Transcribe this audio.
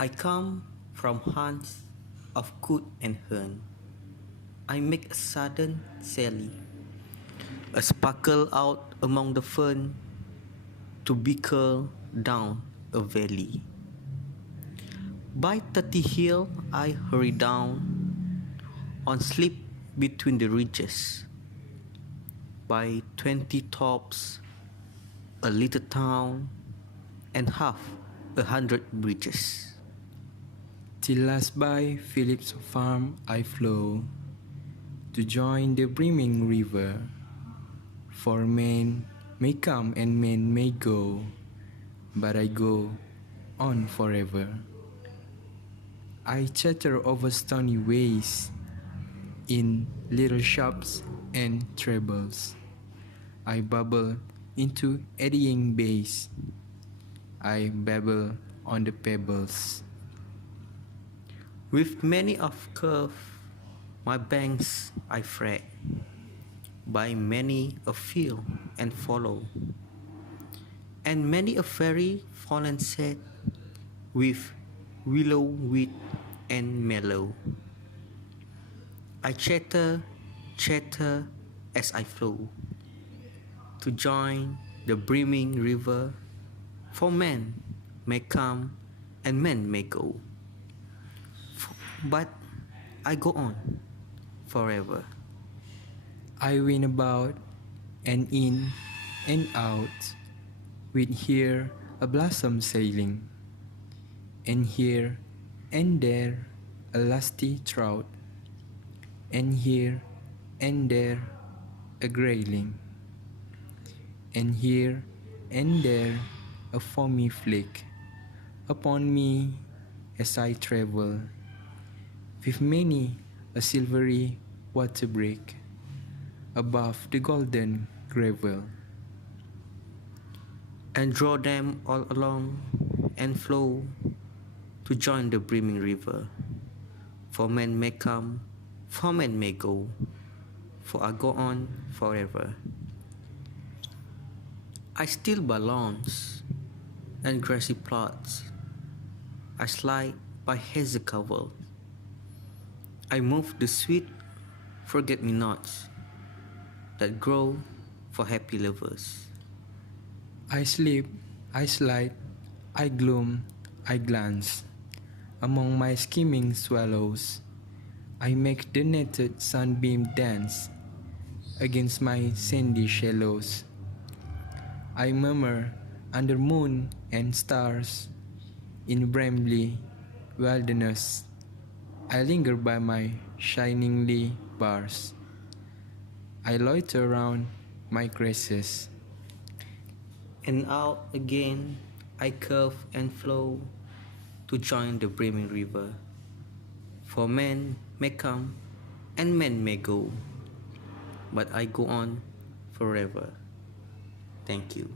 I come from haunts of coot and hern. I make a sudden sally, a sparkle out among the fern, to beckle down a valley. By 30 hill I hurry down, on slip between the ridges. By 20 tops, a little town, and half 100 bridges. Till last by Philip's farm I flow, to join the brimming river. For men may come and men may go, but I go on forever. I chatter over stony ways, in little shops and trebles. I bubble into eddying bays, I babble on the pebbles. With many of curve, my banks I fret, by many a field and follow, and many a fairy fallen set, with willow wheat and mellow. I chatter, chatter as I flow, to join the brimming river, for men may come and men may go. But I go on forever. I win about and in and out, with here a blossom sailing, and here and there a lusty trout, and here and there a grayling, and here and there a foamy flake upon me as I travel, with many a silvery water break above the golden gravel. And draw them all along and flow, to join the brimming river. For men may come, for men may go, for I go on forever. I steal by lawns and grassy plots, I slide by hazel covers, I move the sweet forget-me-nots that grow for happy lovers. I sleep, I slide, I gloom, I glance among my skimming swallows. I make the netted sunbeam dance against my sandy shallows. I murmur under moon and stars in brambly wilderness. I linger by my shiningly bars. I loiter round my grasses. And out again I curve and flow, to join the brimming river. For men may come and men may go, but I go on forever. Thank you.